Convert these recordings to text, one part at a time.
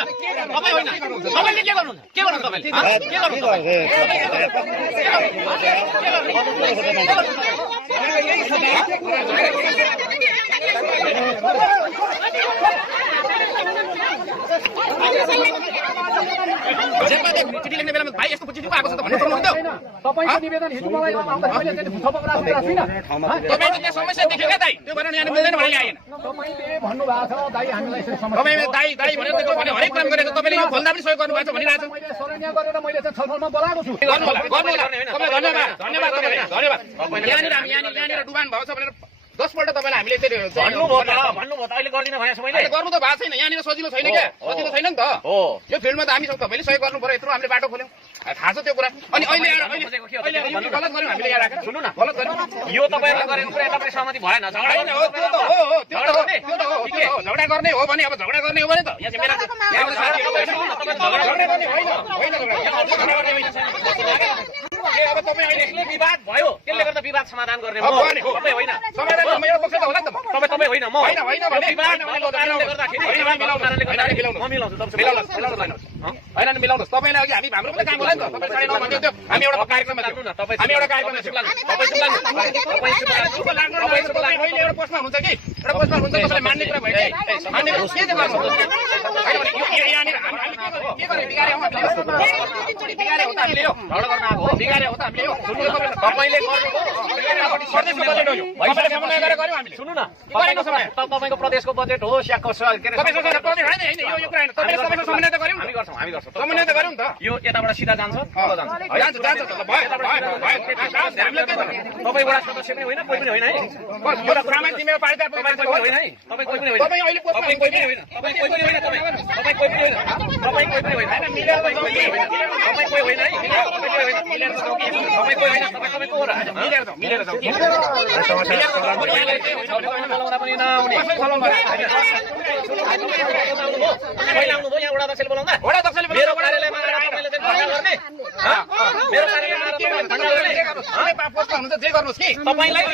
तपाईँ होइन तपाईले के गर्नुहुन्छ के गर्नु तपाईले के गर्नु चिठी लेख्ने बेलामा भाइ यस्तो चिठी आएको छ त भन्नु सक्नुहुन्छ तपाईको निवेदन हिजो मलाई आउँदा मैले चाहिँ थपक राखेको छैन तपाईले त्यहाँ समस्या देख्यो क्या दाइ त्यो भनेर यहाँ मिल्दैन भने ल्याएन तपाईले भन्नु भएको छ दाइ हामीलाई यसरी समस्या तपाईले दाइ दाइ भनेर त्यो भने हरेक काम गरेको तपाईले यो भन्दा पनि सहयोग गर्नु भएको छ भनिरहेछ मैले शरण्य गरेर मैले चाहिँ छलफलमा बोलाएको छु गर्नु होला तपाईलाई धन्यवाद धन्यवाद धन्यवाद यहाँनिर डुबान भएको छ भनेर 10 पल्ट तपाईलाई हामीले भन्नुभयो त अहिले गर्दिन भनेको छु मैले गर्नु त भएको छैन यहाँनिर सजिलो छैन क्या सजिलो छैन नि त हो यो फिल्डमा त हामी तपाईले सहयोग गर्नु पर्यो यत्रो हामीले बाटो खोल्यौँ थाहा छ त्यो कुरा अनि अहिले गलत गर्यौँ हामीले यहाँ राखेर सुन्नु न गलत गर्यौँ यो तपाईहरुले गरेको कुरा तपाईले सहमति भएन झगडा होइन हो त्यो त हो झगडा गर्ने हो भने अब झगडा गर्ने हो भने त यहाँ मेरा झगडा गर्ने होइन अब तपाईँ अहिले विवाद भयो त्यसले गर्दा विवाद समाधान गर्ने तपाईँ होइन समाधान मेरो पक्ष त होला नि त तपाईँ होइन म होइन होइन भने विवाद भएको कारणले गर्दाखेरि म मिलाउँछु होइन मिलाउनुहोस् तपाईँलाई अघि हामी हाम्रो पनि काम होला नि त तपाईँ 9:30 भन्दै थियो हामी एउटा कार्यक्रममा थियौँ हामी एउटा कार्यक्रममा थियौँ तपाईँ अहिले एउटा प्रश्न हुन्छ कि एउटा प्रश्न हुन्छ तपाईँले मान्ने कुरा भयो कि मान्ने कुरा के चाहिँ गर्नु यहाँनिर के गर्ने बिगारे हो हामीले बिगारे हो त हामीले यो झगडा गर्न आएको हो बिगारे हो त हामीले यो सुन्नु तपाईँले गर्नुभयो सुन्नु न तपाईँको प्रदेशको बजेट हो के हामी गर्छौँ समन्वय त गरौँ त यो यताबाट सिधा जान्छ जान्छ तपाईँ वडा सदस्य पनि होइन कोही पनि होइन है सामाजिक जिम्मेवार पार्टीदार होइन है तपाईँ कोही पनि होइन तपाईँ अहिले तपाईँ कोही पनि होइन तपाईँ कोही पनि होइन तपाईँ कोही पनि होइन तपाईँ कोही पनि होइन तपाईँ कोही पनि होइन तपाईँ कोही होइन है तपाईँ कोही होइन तपाईँ को हो र मिलेर जाउँ बोलाउँदा पनि नआउने पहिला आउनुभयो यहाँ वडा अध्यक्षले बोलाउँदा मेरो कार्यालयमा तपाईँले चाहिँ धन्यवाद गर्ने मेरो कार्यालयमा जे गर्नुहोस् कि तपाईँलाई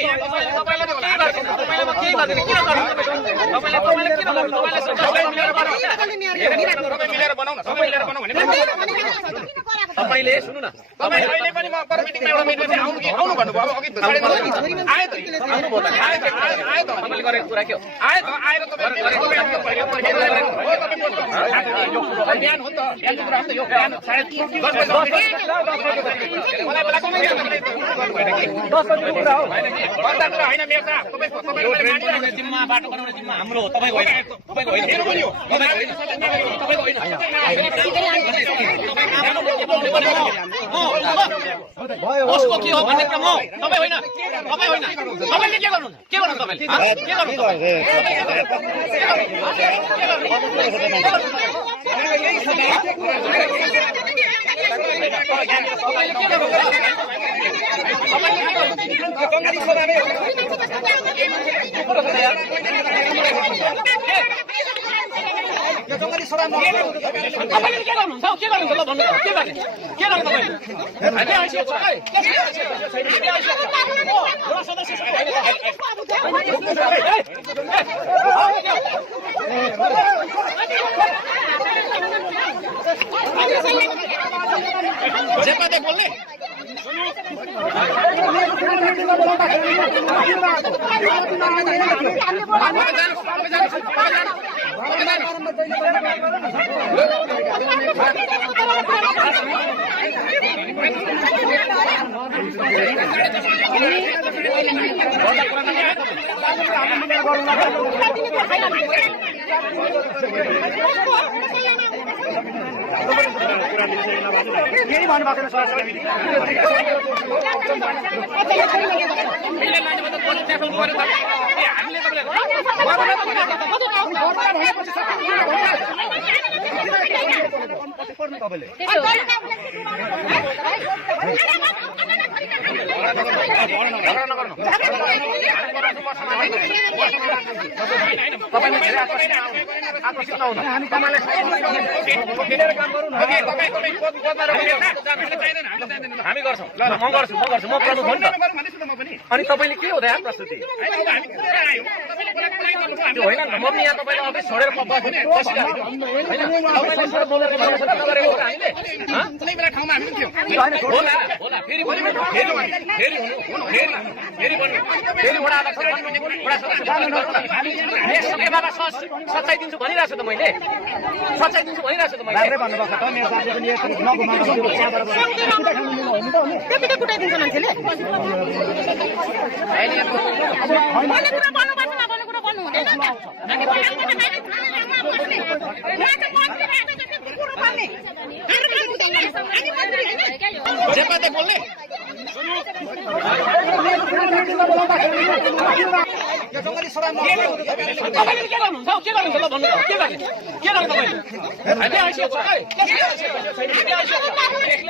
म केही गर्दिनँ किन गर्नु तपाईँले किन गर्नु मिलेर बनाउन सबै मिलेर बनाउँ भने तपाईँले सुन्नु न तपाईँ अहिले पनि म पर मिटिङमा एउटा मिटिङ चाहिँ आउनु भन्नुभयो अब अघि आयो त आयो त तपाईँले गरेको कुरा के हो आयो त आएर बिहान हो नि त बिहानको कुरा हो नि त यो बिहान 10 बजेको कुरा हो गर्दा कुरा होइन मेरो साहब तपाईँ जिम्मा बाटो बनाउने जिम्मा हाम्रो हो तपाईँको होइन तपाईँको होइन तपाईँको होइन कसको के हो भन्ने कुरा म तपाईँ होइन तपाईँले के गर्नुहुन्छ के गर्नु तपाईँले के बोल्ने यही भन्नुभएको छ तपाईले धेरै आकर्षित नहुनु हामी कमाले मिलेर काम गरौँ न हामी गर्छौँ ल म गर्छु म प्रमुख हो नि त अनि तपाईले के हो त यहाँ प्रस्तुति त्यो होइन नि त म पनि यहाँ तपाईँले अफिस छोडेर म बसिरहेको सच्चाइ दिन्छु भनिरहेको छु त मैले कुटाइदिन्छ मान्छेले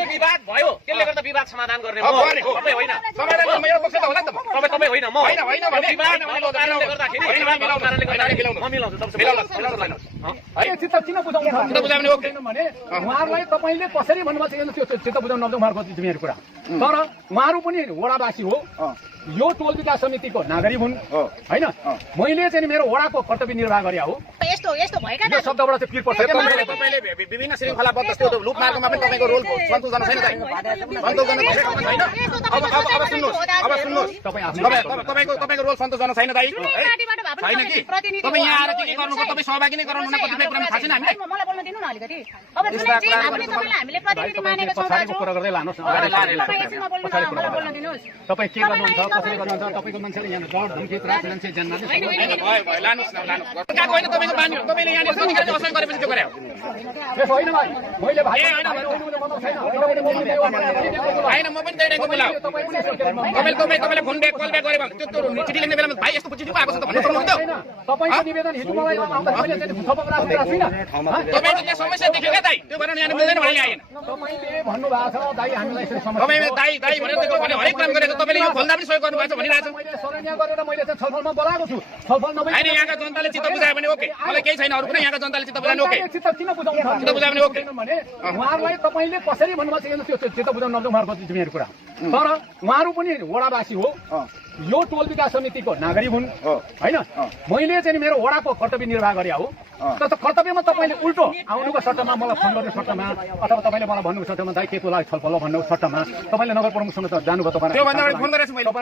विवाद भयो त्यसले गर्दा विवाद समाधान गर्ने तपाईँ होइन तपाईँ होइन म चित्त किन बुझाउनु भने उहाँहरूलाई तपाईँले कसरी भन्नुभएको छ त्यो चित्त बुझाउनु नब्दो उहाँहरूको जिम्मेवारी कुरा तर उहाँहरू पनि वडावासी हो यो टोल विकास समितिको नागरिक हुन् होइन मैले चाहिँ मेरो वडाको कर्तव्य निर्वाह गरे हो यस्तो भएका यो शब्दबाट चाहिँ पिर पर्छ तपाईले विभिन्न श्रृङ्खलाबद्ध त्यो लुप मार्गमा पनि तपाईँको रोल सन्तोषजनक छैन तपाईँको रोल सन्तोषजनक छैन दाइ छैन कि तपाईँ यहाँ आएर के गर्नुभयो तपाईँ सहभागी नै गराउनु न कतिपय कुरामा थाहा छैन हामीलाई मलाई बोल्न दिनु न अलिकति अब हामीले प्रतिनिधि मानेको छौँ कुरा गर्दै लानुहोस् मलाई बोल्न दिनुहोस् तपाईँ के गर्नुहुन्छ कसरी गर्नुहुन्छ तपाईँको मान्छेले यहाँ डर धम्की त्रास मान्छे जन्माले भयो लानुहोस् न गएको होइन तपाईँको बानी हो तपाईँले यहाँनिर सत्कार असर गरेपछि त्यो गरे त्यसो होइन भाइ मैले भाइ होइन म पनि त्यही बोला तपाईँले फोन ब्याक कल ब्याक गरे भने त्यो चिठी लेख्ने बेलामा भाइ यस्तो चिठी आएको छ त भन्नु सक्नुहुन्थ्यो तपाईँको निवेदन हिजो मलाई आउँदा मैले चाहिँ थपक राखेको छैन तपाईँको त्यहाँ समस्या देख्यो क्या दाइ त्यो कारण यहाँ मिल्दैन भने आएन तपाईँले भन्नुभएको छ दाइ हामीलाई यसरी समस्या तपाईँ दाइ भनेर भने हरेक काम गरेको तपाईँले यो खोल्दा पनि सहयोग गर्नुभएको छ भनिरहेको छ मैले सरन्या गरेर मैले चाहिँ छलफलमा बोलाएको छु छलफल नभए होइन यहाँका जनताले चित्त बुझायो भने ओके मलाई केही छैन अरू कुनै यहाँका जनताले चित्त बुझायो ओके चित्त किन बुझाउनु चित्त बुझायो भने ओके भने उहाँहरूलाई तपाईँले कसरी भन्नुभएको छ त्यो चित्त बुझाउनु नब्दो उहाँहरूको जिम्मेवारी कुरा तर उहाँहरू पनि वडावासी हो यो टोल विकास समितिको नागरिक हुन् होइन मैले चाहिँ मेरो वडाको कर्तव्य निर्वाह गरे हो तर कर्तव्यमा तपाईँले उल्टो आउनुको सट्टामा मलाई फोन गर्ने सट्टामा अथवा तपाईँले मलाई भन्नुको सट्टामा दाइ के तँलाई छलफल भन्नुको सट्टामा तपाईँले नगर प्रमुखसँग त जानुभयो तपाईँ त्योभन्दा अगाडि फोन गरेको छु मैले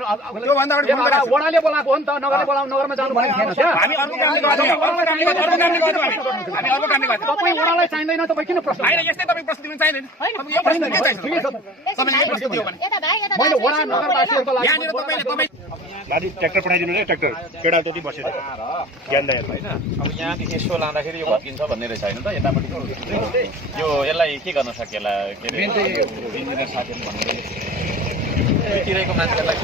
त्योभन्दा अगाडि फोन गरेको छु वडाले बोलाएको हो नि त नगरले बोलाउनु नगरमा जानु भनेको थिएन त्यहाँ हामी अर्को कामले गर्छौँ हामी अर्को कामले गर्छौँ तपाईँ वडालाई चाहिँदैन तपाईँ किन प्रश्न होइन यस्तै तपाईँ प्रश्न दिनु चाहिँदैन यो प्रश्न के चाहिन्छ तपाईँले यो प्रश्न दियो भने मैले वडा नगरवासीहरूको लागि यहाँनिर तपाईँ गाडी ट्र्याक्टर पठाइदिनु है ट्र्याक्टर केटा जति बसेर ज्ञान दाइहरू होइन अब यहाँदेखि यसो लाँदाखेरि यो भत्किन्छ भन्ने रहेछ होइन त यतापट्टि यो यसलाई के गर्न सकिएला के अरे इन्जिनियर साथीहरू भन्ने तिरैको मान्छेलाई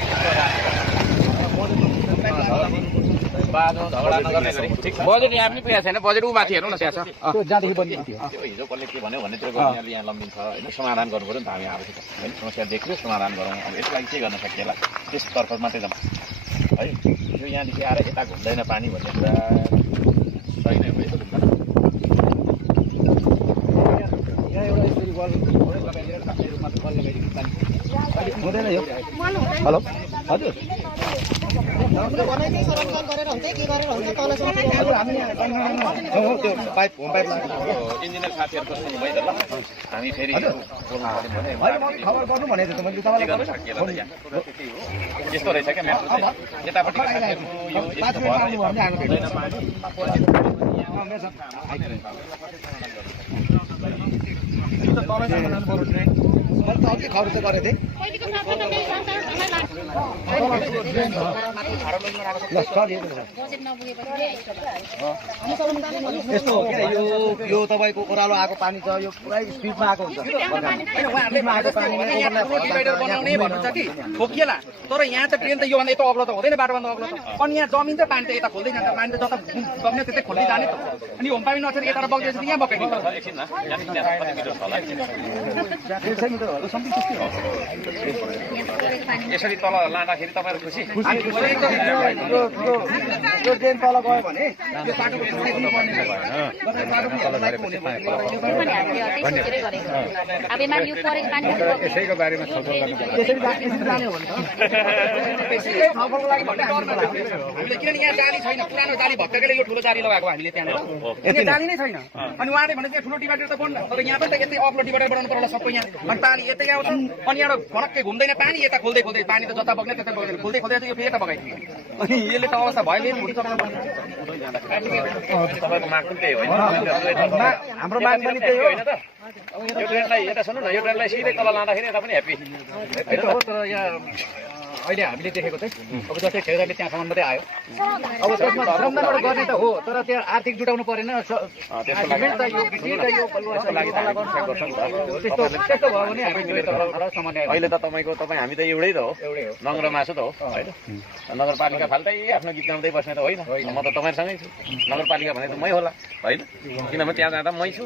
बाजो झगडा नगर्ने गरी ठिक छ बजेट यहाँ पनि पुगेको छैन बजेट ऊ माथि हेर्नु न त्यहाँ छ जहाँदेखि बन्द थियो त्यो हिजो कसले के भन्यो भन्ने त्यो यहाँले यहाँ लम्बिन्छ होइन समाधान गर्नु पऱ्यो नि त हामी आवश्यक होइन समस्या देख्यो समाधान गरौँ अब यसलाई के गर्न सकिएला त्यसतर्फ मात्रै जाउँ है यो यहाँदेखि आएर यता घुम्दैन पानी भन्ने कुरा सही नै हो यस्तो घुम्दैन हुँदैन यो हेलो हजुर त्यो पाइप होम पाइप इन्जिनियर साथीहरूको सुन्नु भयो त ल हामी फेरि बोल्नु पर्यो भने खबर गर्नु भनेको थिएँ मैले तपाईँलाई गर्न सकिएला त यहाँ त्यही हो यस्तो रहेछ क्या म्याटर चाहिँ यतापट्टि साथीहरूको यो यस्तो हुँदैन पानी खबर त गरेको थिएँ यस्तो हो क्या यो तपाईँको ओह्रालो आएको पानी छ यो पुरै स्पिडमा आएको हुन्छ बनाउने भन्नुहुन्छ कि ठोकिएला तर यहाँ त ट्रेन त योभन्दा यता अग्लो त हुँदैन बाटोभन्दा अग्लो त अनि यहाँ जमिन त पानी त यता खोल्दै जान्छ पानी त जता बग्ने त्यतै खोल्दै जाने त अनि होम पानी नछेर यता बग्दैछ यहाँ बगाइदिन्छ एकछिन न यहाँ कति मिटर छ होला यसरी तल लाँदाखेरि तपाईँहरू खुसी त्यो ड्रेन तल गयो भने त्यो बाटोको बनाइदिनु पर्ने त्यो पनि हामीले त्यही सोचेरै गरेको अब यसमा यो परेको पानी यसैको बारेमा छलफल गर्नु त्यसरी जाने हो भने त्यसरी छलफलको लागि भन्दै हामीले किनभने यहाँ जाली छैन पुरानो जाली भत्काकैले यो ठुलो जाली लगाएको हामीले त्यहाँनिर यहाँ जाली नै छैन अनि उहाँले भने चाहिँ ठुलो डिभाइडर त बन्द तर यहाँ पनि त यतै अग्लो डिभाइडर बनाउनु पर्ला सबै यहाँ अनि पानी यतै आउँछ अनि यहाँ फरक्कै घुम्दैन पानी यता खोल्दै खोल्दै पानी त जता बग्ने त्यता बग्दैन खोल्दै खोल्दै यो फेरि यता बगाइदियो अनि यसले त अवस्था भयो नि तपाईँको माग पनि त्यही होइन हाम्रो माग पनि त्यही हो होइन त यो ट्रेनलाई यता सुन्नु न यो ट्रेनलाई सिधै तल लाँदाखेरि यता पनि ह्याप्पी होइन हो तर यहाँ अहिले हामीले देखेको चाहिँ अब जस्तै ठेकेदारले त्यहाँसम्म मात्रै आयो अब त्यसमा श्रमदानबाट गर्ने त हो तर त्यहाँ आर्थिक जुटाउनु परेन सिमेन्ट त यो गिटी त यो लागि त्यस्तो त्यस्तो भयो भने हामी सामान्य अहिले त तपाईँ हामी त एउटै त हो नगर मासु त हो होइन नगरपालिका फाल्टै आफ्नो गीत गाउँदै बस्ने त होइन म त तपाईँहरूसँगै छु नगरपालिका भने त मै होला होइन किनभने त्यहाँ जाँदा मै छु